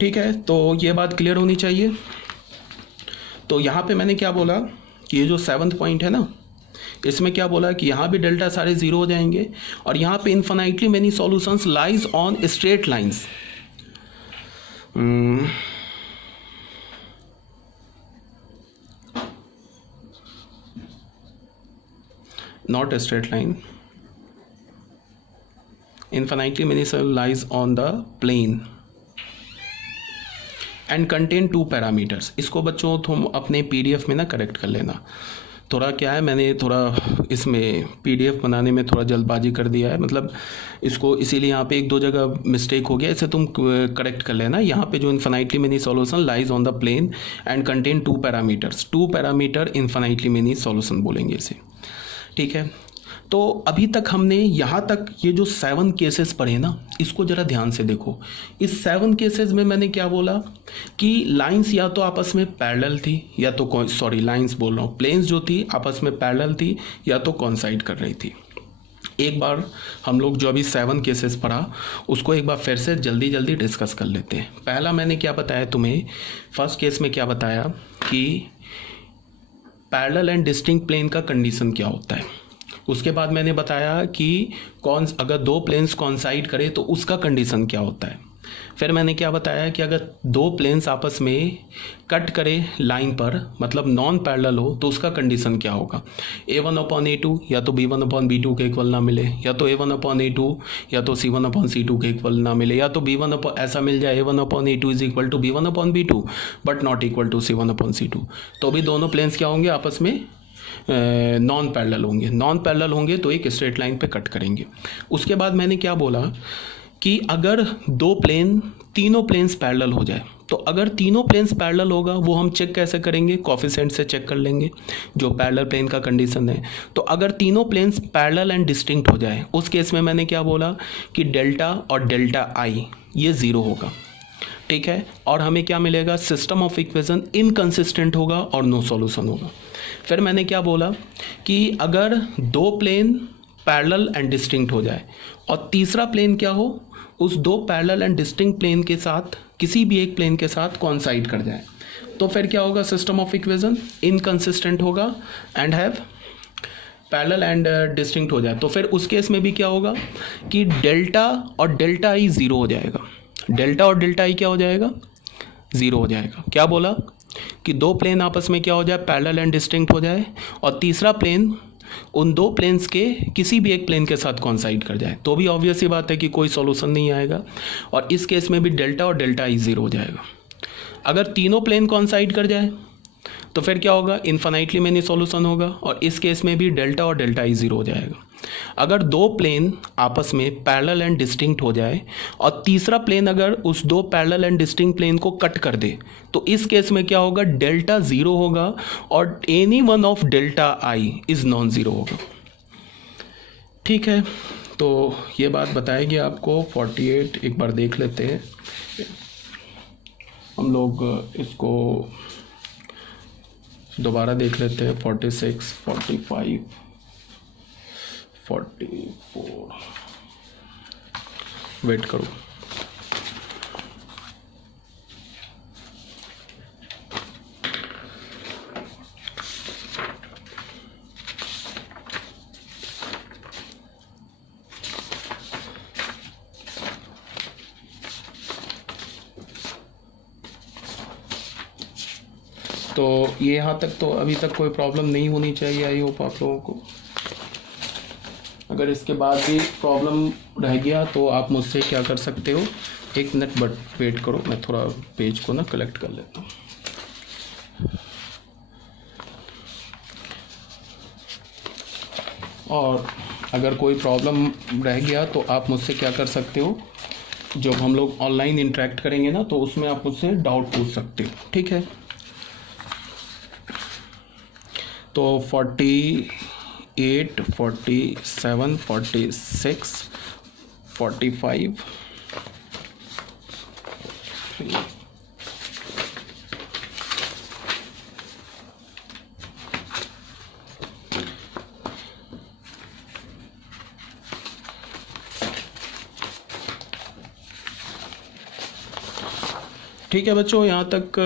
ठीक है, तो ये बात क्लियर होनी चाहिए। तो यहाँ पे मैंने क्या बोला कि ये जो 7th पॉइंट है ना, इसमें क्या बोला कि यहाँ भी डेल्टा सारे जीरो हो जाएंगे, और यहाँ पे infinitely many solutions lies on straight lines. Not a straight line, infinitely many cells lies on the plane and contain 2 parameters। इसको बच्चों तुम अपने PDF में ना करेक्ट कर लेना। थोड़ा क्या है, मैंने थोड़ा इसमें PDF बनाने में थोड़ा जल्दबाजी कर दिया है, मतलब इसको इसीलिए यहाँ पे 1-2 जगह मिस्टेक हो गया, इसे तुम करेक्ट कर लेना। यहाँ पे जो infinitely many solution lies on the plane and contain 2 parameters, 2 parameter infinitely many solution बोलेंगे इसे, ठीक है। तो अभी तक हमने यहाँ तक ये जो 7 केसेस पढ़े ना, इसको ज़रा ध्यान से देखो। इस 7 केसेस में मैंने क्या बोला कि लाइंस या तो आपस में पैरेलल थी, या तो लाइंस बोल रहा हूँ, प्लेन्स जो थी आपस में पैरेलल थी या तो कॉन्साइड कर रही थी। एक बार हम लोग जो अभी 7 केसेस पढ़ा उसको एक बार फिर से जल्दी जल्दी डिस्कस कर लेते हैं। पहला मैंने क्या बताया तुम्हें, फर्स्ट केस में क्या बताया कि पैरेलल एंड डिस्टिंक्ट प्लेन का कंडीशन क्या होता है। उसके बाद मैंने बताया कि अगर 2 प्लेन्स कॉन्साइड करे तो उसका कंडीशन क्या होता है। फिर मैंने क्या बताया कि अगर 2 प्लेन्स आपस में कट करे लाइन पर, मतलब नॉन पैरेलल हो, तो उसका कंडीशन क्या होगा। A1/A2 या तो B1/B2 के इक्वल ना मिले, या तो A1/A2 या तो C1/C2 के इक्वल ना मिले, या तो B1 ऐसा मिल जाए A1/A2 is equal to B1/B2 but not equal to C1/C2, तो भी दोनों प्लेन्स क्या होंगे, आपस में नॉन पैरेलल होंगे। नॉन पैरेलल होंगे तो एक स्ट्रेट लाइन पे कट करेंगे। उसके बाद मैंने क्या बोला कि अगर 2 प्लेन, तीनों प्लेन्स पैरेलल हो जाए, तो अगर तीनों प्लेन्स पैरेलल होगा वो हम चेक कैसे करेंगे, कोफिशिएंट से चेक कर लेंगे, जो पैरेलल प्लेन का कंडीशन है। तो अगर तीनों प्लेन्स पैरेलल एंड डिस्टिंक्ट हो जाए, उस केस में मैंने क्या बोला कि डेल्टा और डेल्टा आई ये 0 होगा, ठीक है। और हमें क्या मिलेगा, सिस्टम ऑफ इक्वेशन इनकंसिस्टेंट होगा और नो सॉल्यूशन होगा। फिर मैंने क्या बोला कि अगर 2 प्लेन पैरेलल एंड डिस्टिंक्ट हो जाए और तीसरा प्लेन क्या हो, उस 2 पैरेलल एंड डिस्टिंक्ट प्लेन के साथ किसी भी एक प्लेन के साथ कॉन्साइड कर जाए, तो फिर क्या होगा, सिस्टम ऑफ इक्वेशन इनकंसिस्टेंट होगा and have parallel and distinct हो जाए। तो फिर उस केस में भी क्या होगा कि डेल्टा और डेल्टा आई 0 हो जाएगा। डेल्टा और डेल्टा आई क्या हो जाएगा, 0 हो जाएगा। क्या बोला कि 2 प्लेन आपस में क्या हो जाए, पैरेलल एंड डिस्टिंक्ट हो जाए, और तीसरा प्लेन उन 2 प्लेन्स के किसी भी एक प्लेन के साथ कॉन्साइड कर जाए, तो भी ऑब्वियस सी बात है कि कोई सॉल्यूशन नहीं आएगा। और इस केस में भी डेल्टा और डेल्टा आई 0 हो जाएगा। अगर तीनों प्लेन कॉन्साइड कर जाए तो फिर क्या होगा, इन्फिनाइटली मेनी सॉल्यूशन होगा, और इस केस में भी डेल्टा और डेल्टा आई 0 हो जाएगा। अगर 2 प्लेन आपस में पैरेलल एंड डिस्टिंक्ट हो जाए और तीसरा प्लेन अगर उस 2 पैरेलल एंड डिस्टिंक्ट प्लेन को कट कर दे, तो इस केस में क्या होगा, डेल्टा 0 होगा और any one of delta I is non zero होगा, ठीक है। तो ये बात बताएगी आपको। 48 एक बार देख लेते हैं हम लोग, इसको दोबारा देख लेते हैं। 46, 45, 44, वेट करो। तो ये यहाँ तक तो अभी तक कोई प्रॉब्लम नहीं होनी चाहिए, आई होप आप लोगों को। अगर इसके बाद भी प्रॉब्लम रह गया तो आप मुझसे क्या कर सकते हो, 1 मिनट बट वेट करो, मैं थोड़ा पेज को ना कलेक्ट कर लेता हूँ। और अगर कोई प्रॉब्लम रह गया तो आप मुझसे क्या कर सकते हो, जब हम लोग ऑनलाइन इंटरेक्ट करेंगे ना तो उसमें आप मुझसे डाउट पूछ सकते हो, ठीक है। तो 48, 47, 46, 45, ठीक है बच्चों, यहाँ तक